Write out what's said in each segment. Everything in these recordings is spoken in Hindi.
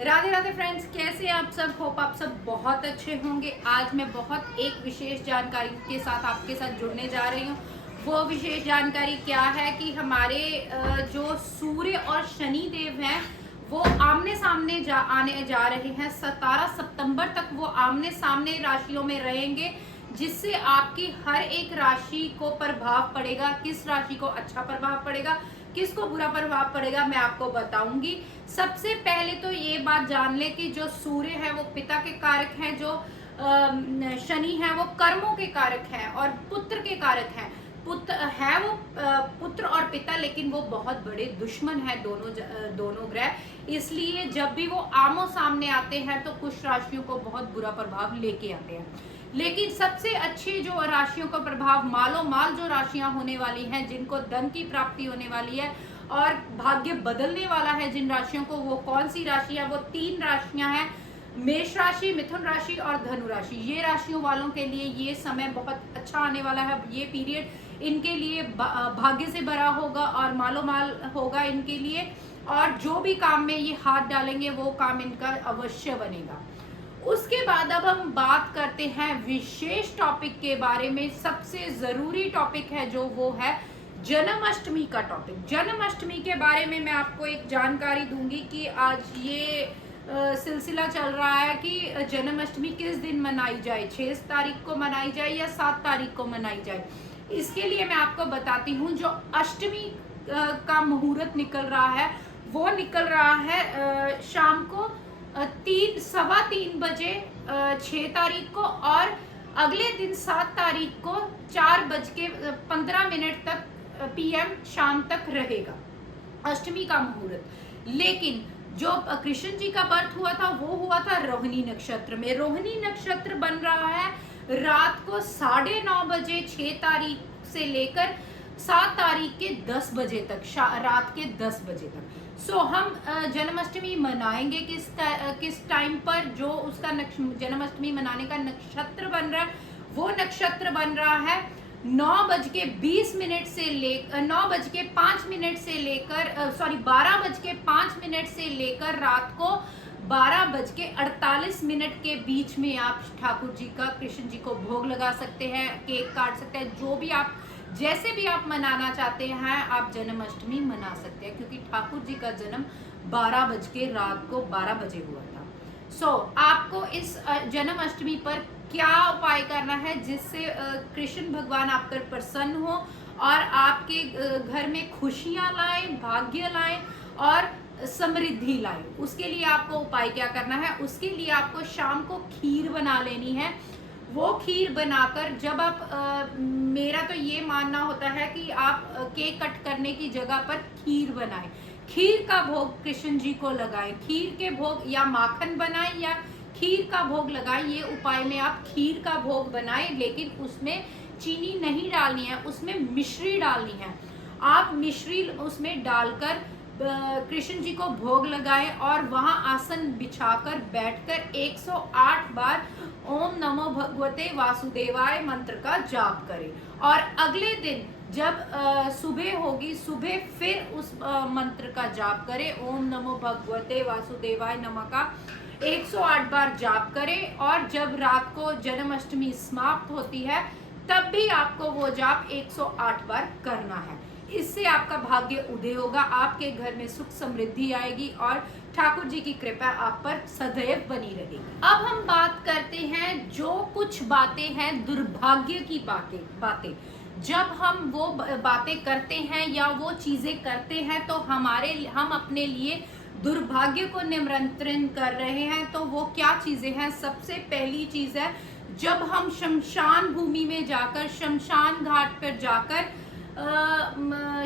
राधे राधे फ्रेंड्स, कैसे आप सब? होप आप सब बहुत अच्छे होंगे। आज मैं बहुत एक विशेष जानकारी के साथ आपके साथ जुड़ने जा रही हूँ। वो विशेष जानकारी क्या है कि हमारे जो सूर्य और शनि देव हैं वो आमने सामने आने जा रहे हैं। 17 सितंबर तक वो आमने सामने राशियों में रहेंगे, जिससे आपकी हर एक राशि को प्रभाव पड़ेगा। किस राशि को अच्छा प्रभाव पड़ेगा, किसको बुरा प्रभाव पड़ेगा, मैं आपको बताऊंगी। सबसे पहले तो ये बात जान ले कि जो सूर्य है वो पिता के कारक हैं, जो शनि है वो कर्मों के कारक हैं और पुत्र के कारक हैं। पुत्र है वो पुत्र और पिता, लेकिन वो बहुत बड़े दुश्मन हैं दोनों ग्रह। इसलिए जब भी वो आमो सामने आते हैं तो कुछ राशियों को बहुत बुरा प्रभाव लेके आते हैं। लेकिन सबसे अच्छी जो राशियों का प्रभाव, मालो माल जो राशियां होने वाली हैं, जिनको धन की प्राप्ति होने वाली है और भाग्य बदलने वाला है जिन राशियों को, वो कौन सी राशियां? वो 3 राशियां हैं, मेष राशि, मिथुन राशि और धनु राशि। ये राशियों वालों के लिए ये समय बहुत अच्छा आने वाला है। ये पीरियड इनके लिए भाग्य से भरा होगा और मालो माल होगा इनके लिए, और जो भी काम में ये हाथ डालेंगे वो काम इनका अवश्य बनेगा। उसके बाद अब हम बात करते हैं विशेष टॉपिक के बारे में। सबसे जरूरी टॉपिक है जो वो है जन्माष्टमी का टॉपिक। जन्माष्टमी के बारे में मैं आपको एक जानकारी दूंगी कि आज ये सिलसिला चल रहा है कि जन्माष्टमी किस दिन मनाई जाए, 6 तारीख को मनाई जाए या 7 तारीख को मनाई जाए। इसके लिए मैं आपको बताती हूँ। जो अष्टमी का मुहूर्त निकल रहा है वो निकल रहा है शाम को 3 सवा 3 बजे 6 तारीख को, और अगले दिन 7 तारीख को 4:15 तक PM शाम तक रहेगा अष्टमी का मुहूर्त। लेकिन जो कृष्ण जी का बर्थ हुआ था वो हुआ था रोहिणी नक्षत्र में। रोहिणी नक्षत्र बन रहा है रात को 9:30 बजे 6 तारीख से लेकर 7 तारीख के 10 बजे तक, रात के 10 बजे तक। सो हम जन्माष्टमी मनाएंगे किस टाइम पर? जो उसका जन्माष्टमी मनाने का नक्षत्र बन रहा है वो नक्षत्र बन रहा है 9:20 से लेकर 9:05 से लेकर 12:05 से लेकर रात को 12:48 के बीच में आप ठाकुर जी का, कृष्ण जी को भोग लगा सकते हैं, केक काट सकते हैं। जो भी आप, जैसे भी आप मनाना चाहते हैं आप जन्माष्टमी मना सकते हैं, क्योंकि ठाकुर जी का जन्म 12 बज के रात को 12 बजे हुआ था। आपको इस जन्माष्टमी पर क्या उपाय करना है जिससे कृष्ण भगवान आप पर प्रसन्न हो और आपके घर में खुशियां लाए, भाग्य लाए और समृद्धि लाए। उसके लिए आपको उपाय क्या करना है? उसके लिए आपको शाम को खीर बना लेनी है। वो खीर बनाकर जब आप मेरा तो ये मानना होता है कि आप केक कट करने की जगह पर खीर बनाएं, खीर का भोग कृष्ण जी को लगाएं। खीर के भोग या माखन बनाएं या खीर का भोग लगाएं। ये उपाय में आप खीर का भोग बनाएं, लेकिन उसमें चीनी नहीं डालनी है, उसमें मिश्री डालनी है। आप मिश्री उसमें डालकर कृष्ण जी को भोग लगाएं और वहां आसन बिछाकर बैठकर 108 बार ओम नमो भगवते वासुदेवाय मंत्र का जाप करें। और अगले दिन जब सुबह होगी, सुबह फिर उस मंत्र का जाप करें। ओम नमो भगवते वासुदेवाय नमः का 108 बार जाप करें, और जब रात को जन्माष्टमी समाप्त होती है तब भी आपको वो जाप 108 बार करना है। इससे आपका भाग्य उदय होगा, आपके घर में सुख समृद्धि आएगी और ठाकुर जी की कृपा आप पर सदैव बनी रहेगी। अब हम बात करते हैं जो कुछ बातें हैं दुर्भाग्य की बातें। जब हम वो बातें करते हैं या वो चीजें करते हैं तो हम अपने लिए दुर्भाग्य को निमंत्रित कर रहे हैं। तो वो क्या चीजें हैं? सबसे पहली चीज है, जब हम शमशान भूमि में जाकर, शमशान घाट पर जाकर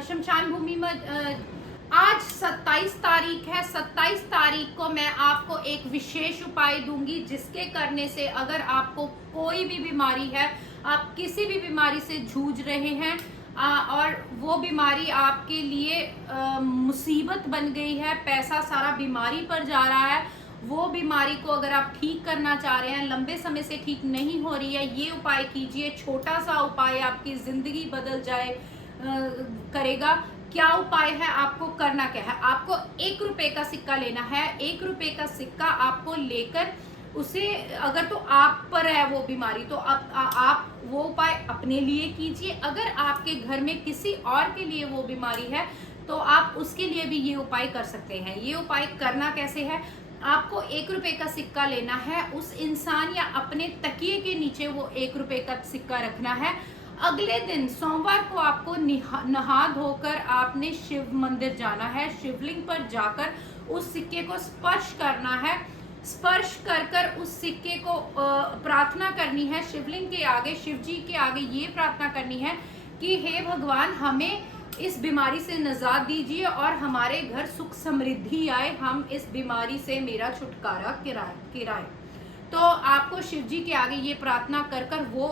शमशान भूमि में आज 27 तारीख है। 27 तारीख को मैं आपको एक विशेष उपाय दूंगी, जिसके करने से अगर आपको कोई भी बीमारी है, आप किसी भी बीमारी से जूझ रहे हैं और वो बीमारी आपके लिए मुसीबत बन गई है, पैसा सारा बीमारी पर जा रहा है, वो बीमारी को अगर आप ठीक करना चाह रहे हैं, लंबे समय से ठीक नहीं हो रही है, ये उपाय कीजिए। छोटा सा उपाय आपकी जिंदगी बदल जाए करेगा। क्या उपाय है, आपको करना क्या है, आपको 1 रुपए का सिक्का लेना है। 1 रुपए का सिक्का आपको लेकर उसे, अगर तो आप पर है वो बीमारी तो आप वो उपाय अपने लिए कीजिए। अगर आपके घर में किसी और के लिए वो बीमारी है तो आप उसके लिए भी ये उपाय कर सकते हैं। ये उपाय करना कैसे है, आपको 1 रुपए का सिक्का लेना है, उस इंसान या अपने तकिए के नीचे वो 1 रुपए का सिक्का रखना है। अगले दिन सोमवार को आपको नहा धोकर आपने शिव मंदिर जाना है। शिवलिंग पर जाकर उस सिक्के को स्पर्श करना है। स्पर्श कर कर उस सिक्के को प्रार्थना करनी है शिवलिंग के आगे, शिव जी के आगे ये प्रार्थना करनी है कि हे भगवान, हमें इस बीमारी से निजात दीजिए और हमारे घर सुख समृद्धि आए, हम इस बीमारी से मेरा छुटकारा कराए। तो आपको शिव जी के आगे ये प्रार्थना कर कर वो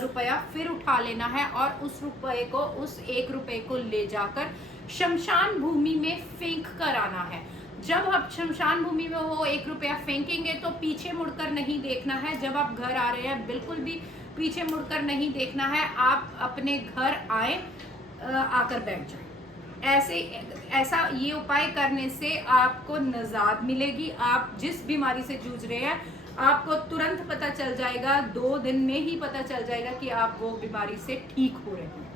रुपया फिर उठा लेना है और उस रुपये को, उस 1 रुपये को ले जाकर शमशान भूमि में फेंक कर आना है। जब आप शमशान भूमि में वो 1 रुपया फेंकेंगे तो पीछे मुड़कर नहीं देखना है। जब आप घर आ रहे हैं बिल्कुल भी पीछे मुड़कर नहीं देखना है। आप अपने घर आए, आकर बैठ जाए। ऐसा ये उपाय करने से आपको निजात मिलेगी। आप जिस बीमारी से जूझ रहे हैं आपको तुरंत पता चल जाएगा, 2 दिन में ही पता चल जाएगा कि आप वो बीमारी से ठीक हो रहे हैं।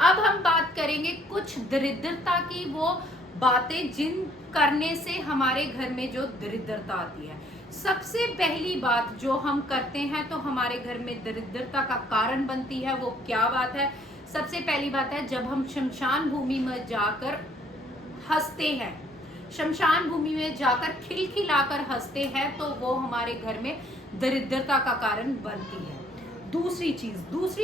अब हम बात करेंगे कुछ दरिद्रता की, वो बातें जिन करने से हमारे घर में जो दरिद्रता आती है। सबसे पहली बात जो हम करते हैं तो हमारे घर में दरिद्रता का कारण बनती है, वो क्या बात है? सबसे पहली बात है, जब हम शमशान भूमि में जाकर हंसते हैं, शमशान भूमि में जाकर खिलखिलाकर हंसते हैं तो वो हमारे घर में दरिद्रता का कारण बनती है। दूसरी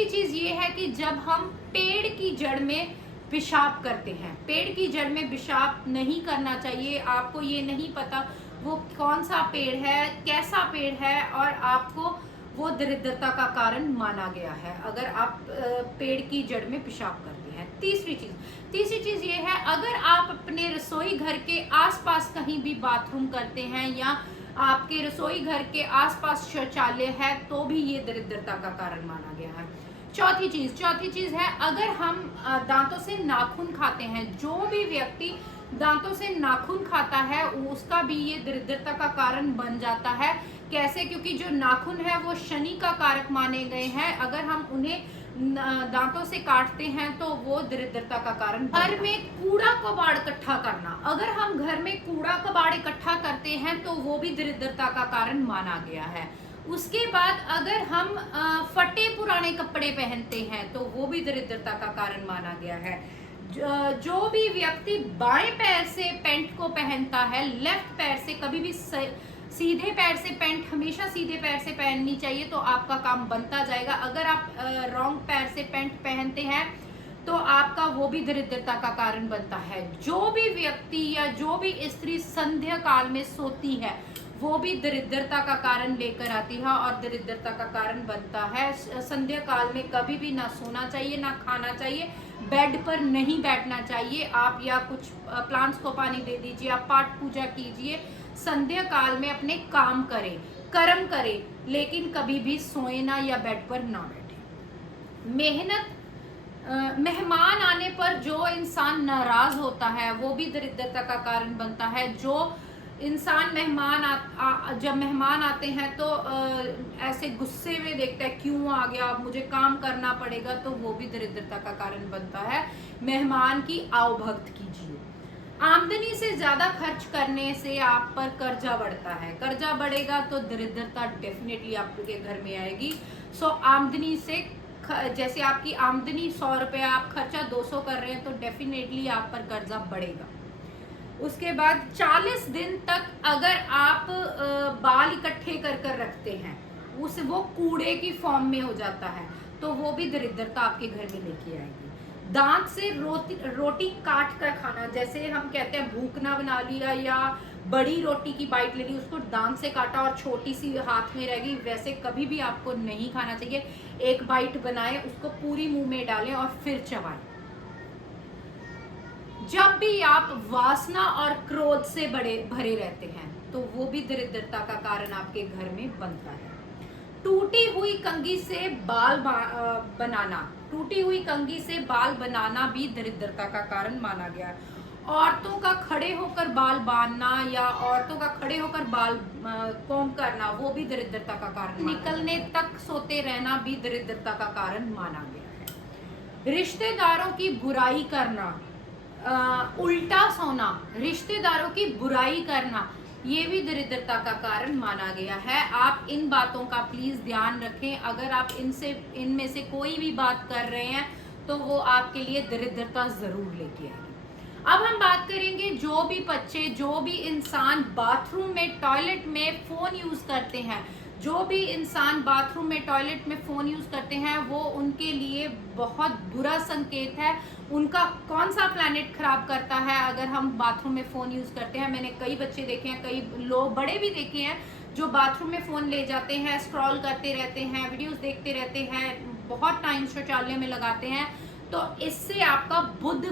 चीज ये है कि जब हम पेड़ की जड़ में पेशाब करते हैं, पेड़ की जड़ में पेशाब नहीं करना चाहिए। आपको ये नहीं पता वो कौन सा पेड़ है, कैसा पेड़ है, और आपको वो दरिद्रता का कारण माना गया है अगर आप पेड़ की जड़ में पेशाब करते हैं। तीसरी चीज ये है, अगर आप अपने रसोई घर के आसपास कहीं भी बाथरूम करते हैं या आपके रसोई घर के आसपास शौचालय है तो भी ये दरिद्रता का कारण माना गया है। चौथी चीज है, अगर हम दांतों से नाखून खाते हैं, जो भी व्यक्ति दांतों से नाखून खाता है उसका भी ये दरिद्रता का कारण बन जाता है। कैसे? क्योंकि जो नाखून है वो शनि का कारक माने गए हैं। अगर हम उन्हें दांतों से काटते हैं तो वो दरिद्रता का कारण। घर में कूड़ा कबाड़ इकट्ठा करना, अगर हम घर में कूड़ा कबाड़ इकट्ठा करते हैं तो वो भी दरिद्रता का कारण माना गया है। उसके बाद अगर हम फटे पुराने कपड़े पहनते हैं तो वो भी दरिद्रता का कारण माना गया है। जो भी व्यक्ति बाएं पैर से पैंट को पहनता है, लेफ्ट पैर से कभी भी सीधे पैर से पैंट हमेशा सीधे पैर से पहननी चाहिए तो आपका काम बनता जाएगा। अगर आप रॉन्ग पैर से पैंट पहनते हैं तो आपका वो भी दरिद्रता का कारण बनता है। जो भी व्यक्ति या जो भी स्त्री संध्या काल में सोती है वो भी दरिद्रता का कारण लेकर आती है और दरिद्रता का कारण बनता है। संध्या काल में कभी भी ना सोना चाहिए, ना खाना चाहिए, बेड पर नहीं बैठना चाहिए। आप या कुछ प्लांट्स को पानी दे दीजिए, आप पाठ पूजा कीजिए, संध्या काल में अपने काम करें, कर्म करें, लेकिन कभी भी सोए ना या बेड पर ना बैठे। मेहमान आने पर जो इंसान नाराज होता है वो भी दरिद्रता का कारण बनता है। जो इंसान जब मेहमान आते हैं तो ऐसे गुस्से में देखता है, क्यों आ गया, मुझे काम करना पड़ेगा, तो वो भी दरिद्रता का कारण बनता है। मेहमान की आवभक्त कीजिए। आमदनी से ज्यादा खर्च करने से आप पर कर्जा बढ़ता है, कर्जा बढ़ेगा तो दरिद्रता डेफिनेटली आपके घर में आएगी। सो आमदनी से, जैसे आपकी आमदनी 100 रुपया, आप खर्चा 200 कर रहे हैं तो डेफिनेटली आप पर कर्जा बढ़ेगा। उसके बाद 40 दिन तक अगर आप बाल इकट्ठे कर कर रखते हैं, वो कूड़े की फॉर्म में हो जाता है तो वो भी दरिद्रता आपके घर में लेके आएगी। दांत से रोटी काट कर खाना, जैसे हम कहते हैं भूखना बना लिया या बड़ी रोटी की बाइट ले ली, उसको दांत से काटा और छोटी सी हाथ में रहेगी, वैसे कभी भी आपको नहीं खाना चाहिए। एक बाइट बनाएं, उसको पूरी मुंह में डालें और फिर चबाएं। जब भी आप वासना और क्रोध से भरे रहते हैं तो वो भी दरिद्रता का कारण आपके घर में बनता है। टूटी हुई कंघी से बाल बनाना, टूटी हुई कंघी से बाल बनाना भी दरिद्रता का कारण माना गया है। औरतों का खड़े होकर बाल बांधना या औरतों का खड़े होकर बाल कोम करना, वो भी दरिद्रता का कारण। निकलने तक सोते रहना भी दरिद्रता का कारण माना गया है। रिश्तेदारों की बुराई करना, उल्टा सोना, रिश्तेदारों की बुराई करना, ये भी दरिद्रता का कारण माना गया है। आप इन बातों का प्लीज ध्यान रखें। अगर आप इनमें से कोई भी बात कर रहे हैं तो वो आपके लिए दरिद्रता जरूर लेके आएगी। अब हम बात करेंगे जो भी बच्चे, जो भी इंसान बाथरूम में, टॉयलेट में फोन यूज करते हैं, जो भी इंसान बाथरूम में, टॉयलेट में फोन यूज करते हैं, वो उनके लिए बहुत बुरा संकेत है। उनका कौन सा प्लैनेट खराब करता है अगर हम बाथरूम में फोन यूज करते हैं। मैंने कई बच्चे देखे हैं, कई लोग बड़े भी देखे हैं जो बाथरूम में फोन ले जाते हैं, स्क्रॉल करते रहते हैं, वीडियोस देखते रहते हैं, बहुत टाइम शौचालय में लगाते हैं। तो इससे आपका बुध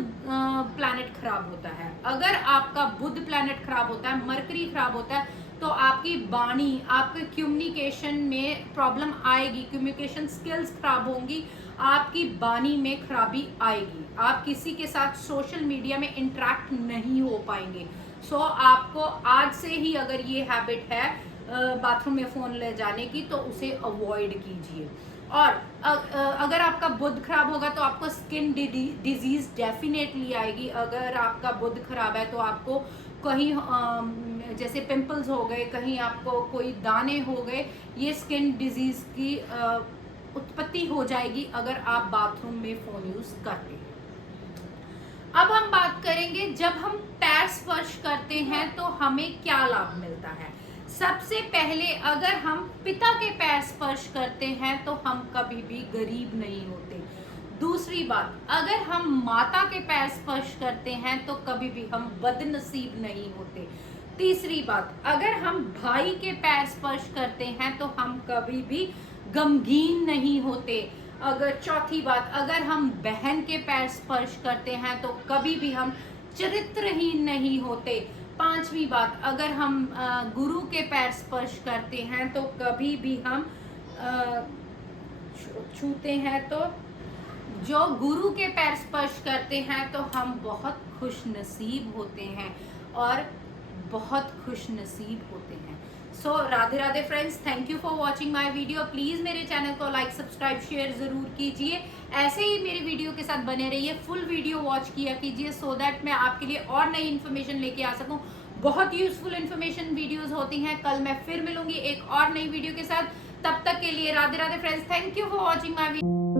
प्लैनेट खराब होता है। अगर आपका बुध प्लैनेट खराब होता है, मरकरी खराब होता है, तो आपकी वाणी, आपके कम्युनिकेशन में प्रॉब्लम आएगी, कम्युनिकेशन स्किल्स खराब होंगी, आपकी वाणी में खराबी आएगी, आप किसी के साथ सोशल मीडिया में इंटरेक्ट नहीं हो पाएंगे। सो आपको आज से ही अगर ये हैबिट है बाथरूम में फोन ले जाने की, तो उसे अवॉइड कीजिए। और अगर आपका बुध खराब होगा तो आपको स्किन डिजीज डेफिनेटली आएगी। अगर आपका बुध खराब है तो आपको कहीं जैसे पिंपल्स हो गए, कहीं आपको कोई दाने हो गए, ये स्किन डिजीज की उत्पत्ति हो जाएगी अगर आप बाथरूम में फोन यूज करते हैं। अब हम बात करेंगे जब हम पैर स्पर्श करते हैं तो हमें क्या लाभ मिलता है। सबसे पहले अगर हम पिता के पैर स्पर्श करते हैं तो हम कभी भी गरीब नहीं होते। दूसरी बात, अगर हम माता के पैर स्पर्श करते हैं तो कभी भी हम बदनसीब नहीं होते। तीसरी बात, अगर हम भाई के पैर स्पर्श करते हैं तो हम कभी भी गमगीन नहीं होते। अगर चौथी बात, अगर हम बहन के पैर स्पर्श करते हैं तो कभी भी हम चरित्रहीन नहीं होते। पांचवी बात, अगर हम गुरु के पैर स्पर्श करते हैं तो कभी भी हम छूते हैं, तो जो गुरु के पैर स्पर्श करते हैं तो हम बहुत खुश नसीब होते हैं और बहुत खुश नसीब होते हैं। So Radhe Radhe friends, thank you for watching my video. Please मेरे चैनल को लाइक, सब्सक्राइब, शेयर जरूर कीजिए। ऐसे ही मेरी वीडियो के साथ बने रहिए, फुल वीडियो वॉच किया कीजिए, सो दैट मैं आपके लिए और नई इन्फॉर्मेशन लेके आ सकूं। बहुत यूजफुल इन्फॉर्मेशन वीडियोस होती हैं। कल मैं फिर मिलूंगी एक और नई वीडियो के साथ। तब तक के लिए Radhe Radhe friends, thank you for watching my video.